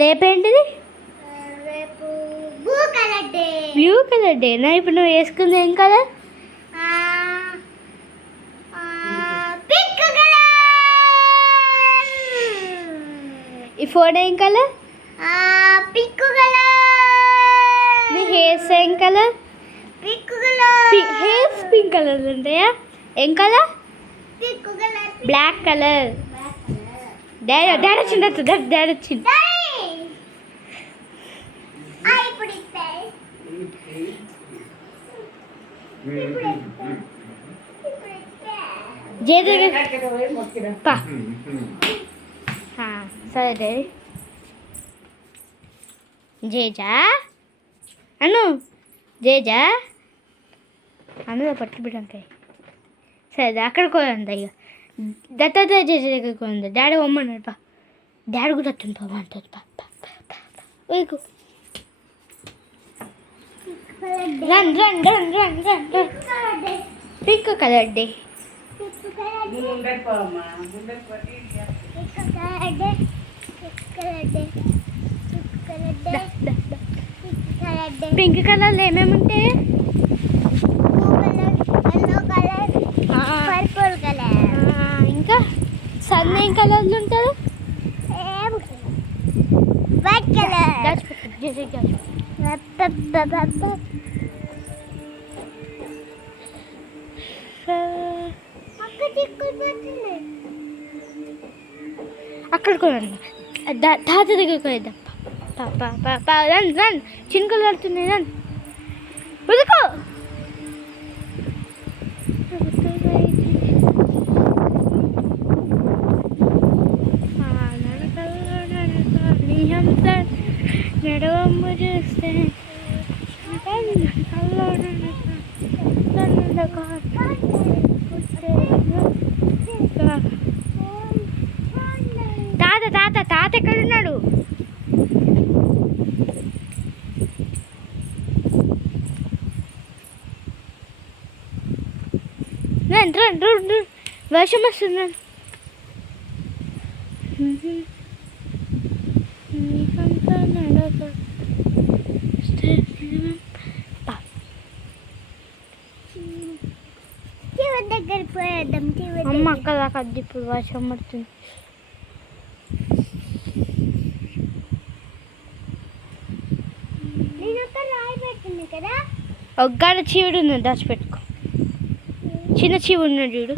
రేపేంటిది? రేపు blue colour day. Blue colour డేనా? ఇప్పుడు నువ్వు వేసుకుంది ఏం కలర్? Pink colour. ఈ ఫోన్ ఏం కలర్? Pink colour. నీ హెయిర్స్ ఏం colour? Pink colour. Hairs pink colour ఉంటాయా? ఏం colour? Pink colour. Black colour. Daddy వచ్చింది. డాడీ వచ్చింది. సరే జేజా అను జేజా అను పట్టుకు బిడ్డంకాయ. సరే అక్కడ కోయండి అయ్యా. దత్తాత్రేయ జేజా దగ్గర కోయండి. డాడీ పొమ్మన్నాడు. పా డాడీ కూడా వస్తుంది. బాగుంటుంది. Run run run run run pink colour day. Pink కలర్లో ఏమేమి ఉంటాయి? Purple colour. ఇంకా సన్ ఏం కలర్లు ఉంటారు? White colour. అక్కడ కూడా తాత దగ్గర పోయేద్దాం. రన్ రన్ చినుకలు పడుతున్నాయి. రన్ ఉదుకో. నడవమ్మ చూస్తే తాత ఎక్కడున్నాడు? వర్షం వస్తుంది. దగ్గర పోయేద్దాం. అమ్మ అక్కడ దాకా ఇప్పుడు వర్షం పడుతుంది. ఒగ్గాడ చీవుడు ఉన్నది. దాచిపెట్టుకో. చిన్న చీవుడు ఉన్నాడు చూడు.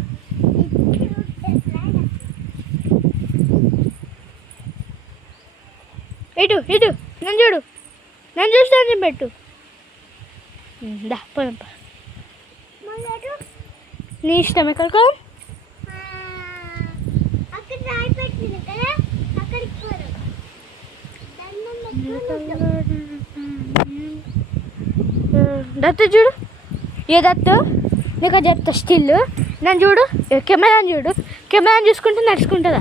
ఇటు ఇటు నన్ను చూడు. నన్ను చూస్తాను పెట్టు. దా పోదాం. నీ ఇష్టం. ఎక్కడికో దత్తు చూడు. ఏ దత్తు నీకు చెప్తా. స్టిల్ నన్ను చూడు. కెమెరాని చూడు. కెమెరాని చూసుకుంటే నడుచుకుంటుందా?